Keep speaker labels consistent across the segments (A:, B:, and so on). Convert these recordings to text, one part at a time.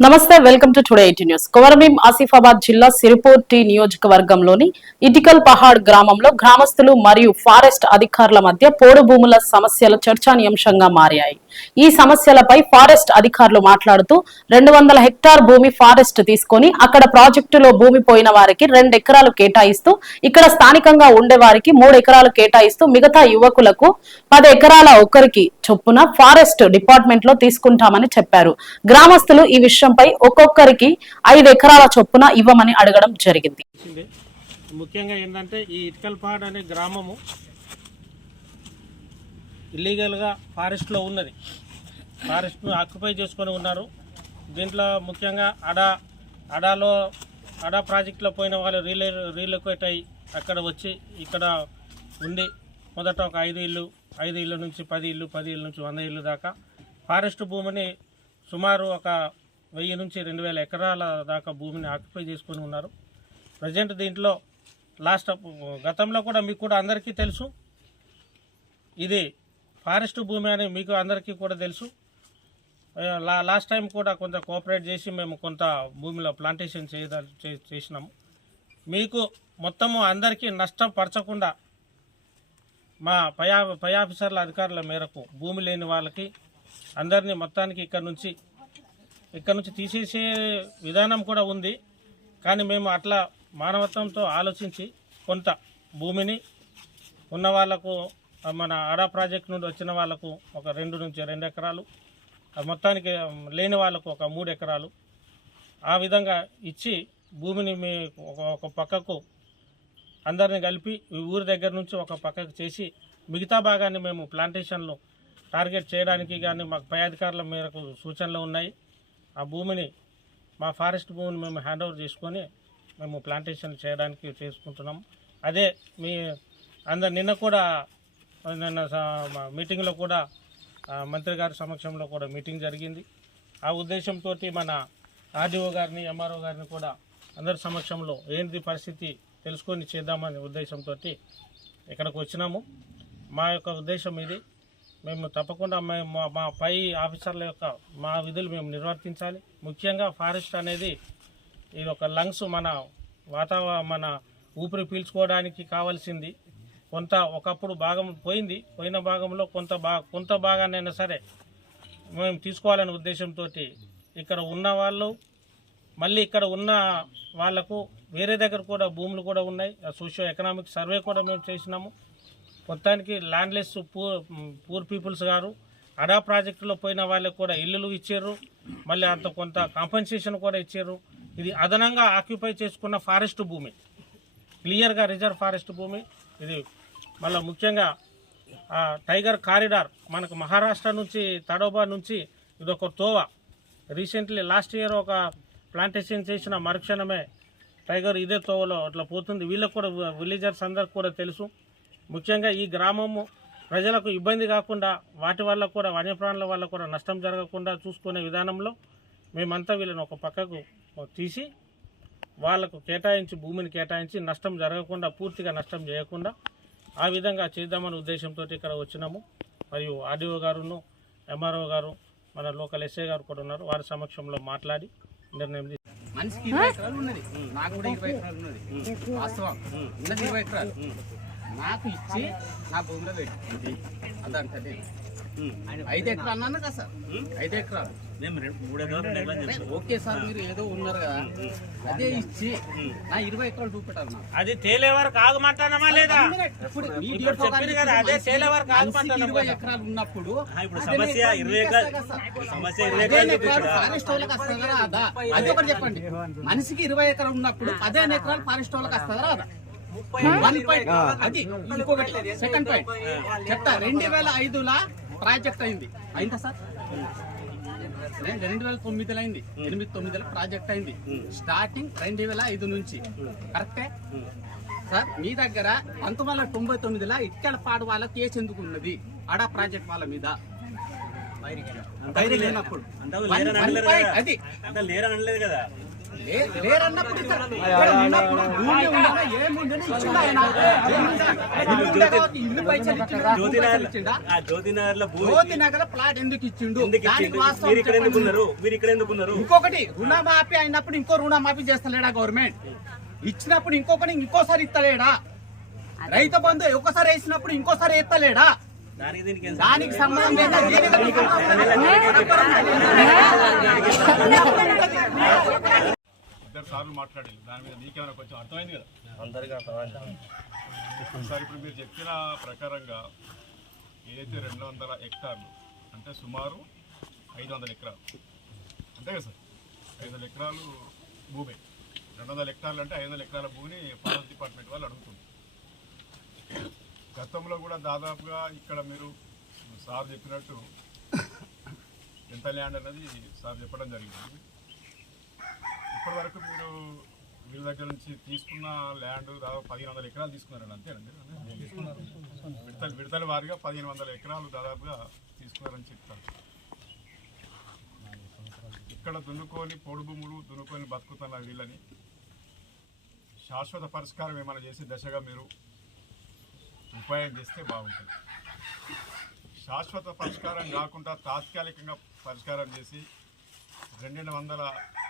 A: నమస్తే welcome to today eighty news. Komarabheem Asifabad జిల్లా సిరిపోర్టి నియోజకవర్గంలోని ఇటికల్ పహాడ్ గ్రామంలో గ్రామస్తులు మరియు ఫారెస్ట్ అధికారుల మధ్య పోడు భూముల సమస్యలు చర్చానీయాంశంగా మారాయి. ఈ సమస్యలపై ఫారెస్ట్ అధికారులు మాట్లాడుతూ రెండు వందల హెక్టార్ భూమి ఫారెస్ట్ తీసుకొని అక్కడ ప్రాజెక్టులో భూమి పోయిన వారికి రెండు ఎకరాలు కేటాయిస్తూ ఇక్కడ స్థానికంగా ఉండే వారికి మూడు ఎకరాలు కేటాయిస్తూ మిగతా యువకులకు పది ఎకరాల ఒకరికి చొప్పున ఫారెస్ట్ డిపార్ట్మెంట్లో తీసుకుంటామని చెప్పారు. గ్రామస్తులు ఈ విషయంపై ఒక్కొక్కరికి ఐదు ఎకరాల చొప్పున ఇవ్వమని అడగడం జరిగింది.
B: ముఖ్యంగా ఏంటంటే ఈ ఇటుకల్పాడ్ అనే గ్రామము ఇల్లీగల్గా ఫారెస్ట్లో ఉన్నది. ఫారెస్ట్ను ఆక్యుపై చేసుకొని ఉన్నారు. దీంట్లో ముఖ్యంగా అడా అడాలో అడా ప్రాజెక్టులో పోయిన వాళ్ళు రీలే రీలొకేట్ అయ్యి అక్కడ వచ్చి ఇక్కడ ఉండి మొదట ఒక ఐదు ఇల్లు ఐదు ఇళ్ళ నుంచి పది ఇల్లు పది ఇళ్ళ నుంచి వంద ఇల్లు దాకా ఫారెస్ట్ భూమిని సుమారు ఒక వెయ్యి నుంచి రెండు వేల ఎకరాల దాకా భూమిని ఆక్యుపై చేసుకొని ఉన్నారు. ప్రజెంట్ దీంట్లో లాస్ట్ గతంలో కూడా మీకు కూడా అందరికీ తెలుసు. ఇది ఫారెస్ట్ భూమి అని మీకు అందరికీ కూడా తెలుసు. లా లాస్ట్ టైం కూడా కొంత కోఆపరేట్ చేసి మేము కొంత భూమిలో ప్లాంటేషన్ చేయ చేసినాము. మీకు మొత్తము అందరికీ నష్టం పరచకుండా మా పై పై ఆఫీసర్ల అధికారుల మేరకు భూమి లేని వాళ్ళకి అందరినీ మొత్తానికి ఇక్కడ నుంచి ఇక్కడ నుంచి తీసేసే విధానం కూడా ఉంది. కానీ మేము అట్లా మానవత్వంతో ఆలోచించి కొంత భూమిని ఉన్న వాళ్ళకు మన ఆడా ప్రాజెక్ట్ నుండి వచ్చిన వాళ్ళకు ఒక రెండు నుంచి రెండు ఎకరాలు. మొత్తానికి లేని వాళ్ళకు ఒక మూడు ఎకరాలు. ఆ విధంగా ఇచ్చి భూమిని మీ ఒక ఒక పక్కకు అందరిని కలిపి ఊరి దగ్గర నుంచి ఒక పక్కకు చేసి మిగతా భాగాన్ని మేము ప్లాంటేషన్లు టార్గెట్ చేయడానికి కానీ మాకు పై అధికారుల మేరకు సూచనలు ఉన్నాయి. ఆ భూమిని మా ఫారెస్ట్ భూమిని మేము హ్యాండ్ ఓవర్ చేసుకొని మేము ప్లాంటేషన్ చేయడానికి చేసుకుంటున్నాం. అదే మీ అందరు నిన్న కూడా నిన్న మీటింగ్లో కూడా మంత్రి గారి సమక్షంలో కూడా మీటింగ్ జరిగింది. ఆ ఉద్దేశంతో మన ఆర్డీఓ గారిని ఎంఆర్ఓ గారిని కూడా అందరి సమక్షంలో ఏంటి పరిస్థితి తెలుసుకొని చేద్దామనే ఉద్దేశంతో ఇక్కడికి వచ్చినాము. మా యొక్క ఉద్దేశం ఇది. మేము తప్పకుండా మేము మా- మా పై ఆఫీసర్ల యొక్క మా విధులు మేము నిర్వర్తించాలి. ముఖ్యంగా ఫారెస్ట్ అనేది ఇది ఒక లంగ్స్ మన వాతావరణ మన ఊపిరి పీల్చుకోవడానికి కావాల్సింది. కొంత ఒకప్పుడు భాగం పోయింది పోయిన భాగంలో కొంత బా కొంత భాగాన్నైనా సరే మేము తీసుకోవాలనే ఉద్దేశంతో ఇక్కడ ఉన్న వాళ్ళు మళ్ళీ ఇక్కడ ఉన్న వాళ్ళకు వేరే దగ్గర కూడా భూములు కూడా ఉన్నాయి. సోషియో ఎకనామిక్ సర్వే కూడా మేము చేసినాము. మొత్తానికి ల్యాండ్లెస్ పూర్ పూర్ పీపుల్స్ గారు అడా ప్రాజెక్టులో పోయిన వాళ్ళకి కూడా ఇల్లులు ఇచ్చారు. మళ్ళీ అంత కొంత కాంపన్సేషన్ కూడా ఇచ్చారు. ఇది అదనంగా ఆక్యుపై చేసుకున్న ఫారెస్ట్ భూమి. క్లియర్గా రిజర్వ్ ఫారెస్ట్ భూమి. ఇది మళ్ళీ ముఖ్యంగా ఆ టైగర్ కారిడార్ మనకు మహారాష్ట్ర నుంచి తడోబా నుంచి ఇదొక తోవ. రీసెంట్లీ లాస్ట్ ఇయర్ ఒక ప్లాంటేషన్ చేసిన మరుక్షణమే టైగర్ ఇదే తోవలో అట్లా పోతుంది. వీళ్ళకు కూడా విలేజర్స్ అందరికి కూడా తెలుసు. ముఖ్యంగా ఈ గ్రామము ప్రజలకు ఇబ్బంది కాకుండా వాటి వల్ల కూడా వన్యప్రాణుల వల్ల కూడా నష్టం జరగకుండా చూసుకునే విధానంలో మేమంతా వీళ్ళని ఒక పక్కకు తీసి వాళ్ళకు కేటాయించి భూమిని కేటాయించి నష్టం జరగకుండా పూర్తిగా నష్టం చేయకుండా ఆ విధంగా చేద్దామనే ఉద్దేశంతో ఇక్కడ వచ్చినాము. మరియు ఆర్డీఓ గారును ఎంఆర్ఓ గారు మన లోకల్ ఎస్ఐ గారు కూడా ఉన్నారు. వారి సమక్షంలో మాట్లాడి నిర్ణయం.
C: మనిషికి ఇరవై ఎకరాలు ఉన్నది. నాకు కూడా ఇరవై ఎకరాలు ఉన్నది. వాస్తవం. ఉన్నది ఇరవై ఎకరాలు. నాకు ఇచ్చి నా భూమిలో పెట్టి. అదంటే ఐదు ఎకరాలు అన్నాను కదా సార్. ఐదు ఎకరాలు. ఓకే సార్ మీరు ఏదో ఉన్నారు కదా అదే ఇచ్చి నా ఇరవై ఎకరాలు
B: అది తేలే వరకు ఆగమంటానమా లేదా? అదే
C: మనిషికి
B: తేలే వరకు ఆగమంటాను
C: ఇరవై. ఎకరాలు ఉన్నప్పుడు
D: ఇప్పుడు సమస్య ఇరవై. సమస్య ఇరవై ఎకరాలు?
C: ఫారెస్ట్ వాళ్ళకి వస్తుందా రాదా? అది ఒకటి చెప్పండి. మనిషికి ఇరవై ఎకరాలు ఉన్నప్పుడు పదిహేను ఎకరాలు ఫారెస్ట్ వాళ్ళకి వస్తుందా రాదా? అది ఇంకొకటి సెకండ్ పాయింట్ చెప్తా రెండు వేల ఐదులా ప్రాజెక్ట్ అయింది. అయిందా సార్? రెండు వేల తొమ్మిదిలో అయింది. ఎనిమిది తొమ్మిదిలో ప్రాజెక్ట్ అయింది. స్టార్టింగ్ రెండు వేల ఐదు నుంచి. కరెక్టే? సార్ మీ దగ్గర పంతొమ్మిది వందల తొంభై తొమ్మిదిలో ఇక్కల పాడు వాళ్ళ కేసు ఎందుకు ఉన్నది? అడా ప్రాజెక్ట్ వాళ్ళ మీద. అది.
D: అంతా లేరని అనలేదు కదా.
C: లేరన్నప్పుడు ఉన్నప్పుడు భూమి ఇచ్చిండా ఆయన? ఇల్లు ఉండే కాబట్టి ఇల్లు పైసలు ఇచ్చిండా? ప్లాట్ ఎందుకు ఇచ్చిండు?
D: మీరు ఇక్కడ ఎందుకు
C: చెప్పండి.
D: ఉన్నారు? మీరు ఇక్కడ ఎందుకు ఉన్నారు?
C: ఇంకొకటి రుణమాఫీ అయినప్పుడు ఇంకో రుణమాఫీ చేస్తలేడా గవర్నమెంట్? ఇచ్చినప్పుడు ఇంకొకటి ఇంకోసారి ఇస్తలేడా రైతు బంధు ఒకసారి వేసినప్పుడు ఇంకోసారి ఎత్తలేడా?
D: దానికి దీనికి ఏం
C: దానికి సంబంధం
E: ఇద్దరు సార్లు మాట్లాడారు దాని మీద మీకేమైనా కొంచెం అర్థమైంది కదా?
B: అందరికీ అర్థమైంది.
E: సార్ ఇప్పుడు మీరు చెప్పిన ప్రకారంగా ఏదైతే రెండు వందల హెక్టార్లు అంటే సుమారు ఐదు వందల ఎకరాలు. అంతే కదా సార్? ఐదు వందల ఎకరాలు భూమి. రెండు వందల హెక్టార్లు అంటే ఐదు వందల ఎకరాల భూమిని ఫారెస్ట్ డిపార్ట్మెంట్ వాళ్ళు అడుగుతుంది గతంలో కూడా దాదాపుగా ఇక్కడ మీరు సార్ చెప్పినట్టు ఎంత ల్యాండ్ అన్నది సార్ చెప్పడం జరిగింది. ఇప్పటి వరకు మీరు వీళ్ళ దగ్గర నుంచి తీసుకున్న ల్యాండ్ దాదాపు పదిహేను వందల ఎకరాలు తీసుకున్నారండి అంతేనండి? విడతలు విడతల వారిగా పదిహేను వందల ఎకరాలు దాదాపుగా తీసుకున్నారని చెప్తారు. ఇక్కడ దున్నుకొని పొడు భూములు దున్నుకొని బతుకుతున్న వీళ్ళని శాశ్వత పరిష్కారం ఏమైనా చేసే దశగా మీరు ఉపాయం చేస్తే బాగుంటుంది. శాశ్వత పరిష్కారం కాకుండా తాత్కాలికంగా పరిష్కారం చేసి రెండు వందల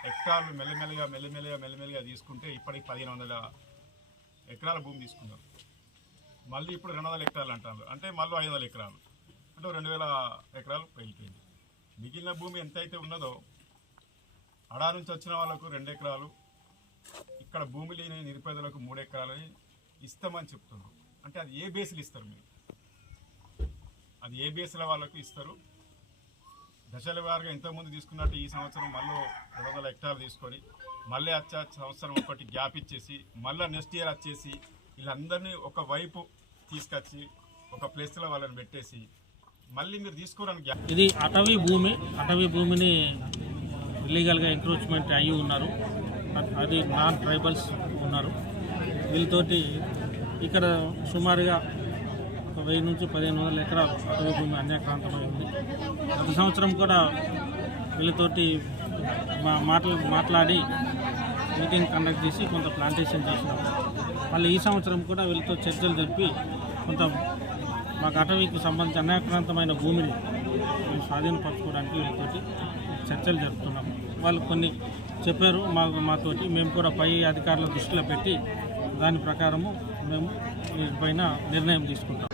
E: హెక్టార్లు మెల్లమెల్లగా మెల్లమెల్లగా మెల్లమెల్లగా తీసుకుంటే ఇప్పటికి పదిహేను వందల ఎకరాల భూమి తీసుకున్నారు. మళ్ళీ ఇప్పుడు రెండు వందల ఎకరాలు అంటారు. అంటే మళ్ళీ ఐదు వందల ఎకరాలు. అంటే రెండు వేల ఎకరాలు పెరిగిపోయింది. మిగిలిన భూమి ఎంతైతే ఉన్నదో అడా నుంచి వచ్చిన వాళ్ళకు రెండు ఎకరాలు ఇక్కడ భూమి లేని నిరుపేదలకు మూడు ఎకరాలని ఇస్తామని చెప్తున్నారు. అంటే అది ఏ బేస్లు ఇస్తారు మీరు? అది ఏ బేస్ల వాళ్ళకు ఇస్తారు? దశల వారిగా ఇంతకుముందు తీసుకున్నట్టు ఈ సంవత్సరం మళ్ళీ రెండు వందల హెక్టార్లు తీసుకొని మళ్ళీ వచ్చే సంవత్సరం ఒకటి గ్యాప్ ఇచ్చేసి మళ్ళీ నెక్స్ట్ ఇయర్ వచ్చేసి వీళ్ళందరినీ ఒక వైపు తీసుకొచ్చి ఒక ప్లేస్లో వాళ్ళని పెట్టేసి మళ్ళీ మీరు తీసుకోవడానికి
B: ఇది అటవీ భూమి అటవీ భూమిని ఇల్లీగల్గా ఎంక్రోచ్మెంట్ అయ్యి ఉన్నారు. అది నాన్ ట్రైబల్స్ ఉన్నారు. వీళ్ళతోటి ఇక్కడ సుమారుగా వెయ్యి నుంచి పదిహేను వందల ఎకరాలు అటవీ భూమి అన్యాక్రాంతమై ఉంది. గత సంవత్సరం కూడా వీళ్ళతోటి మా మాటలు మాట్లాడి మీటింగ్ కండక్ట్ చేసి కొంత ప్లాంటేషన్ చేసినాము మళ్ళీ ఈ సంవత్సరం కూడా వీళ్ళతో చర్చలు జరిపి కొంత మాకు అటవీకి సంబంధించి అన్యాక్రాంతమైన భూమిని మేము స్వాధీనపరచుకోవడానికి వీళ్ళతోటి చర్చలు జరుపుతున్నాము వాళ్ళు కొన్ని చెప్పారు మాకు మాతోటి. మేము కూడా పై అధికారుల దృష్టిలో పెట్టి దాని ప్రకారము మేము వీటిపైన నిర్ణయం తీసుకుంటాం.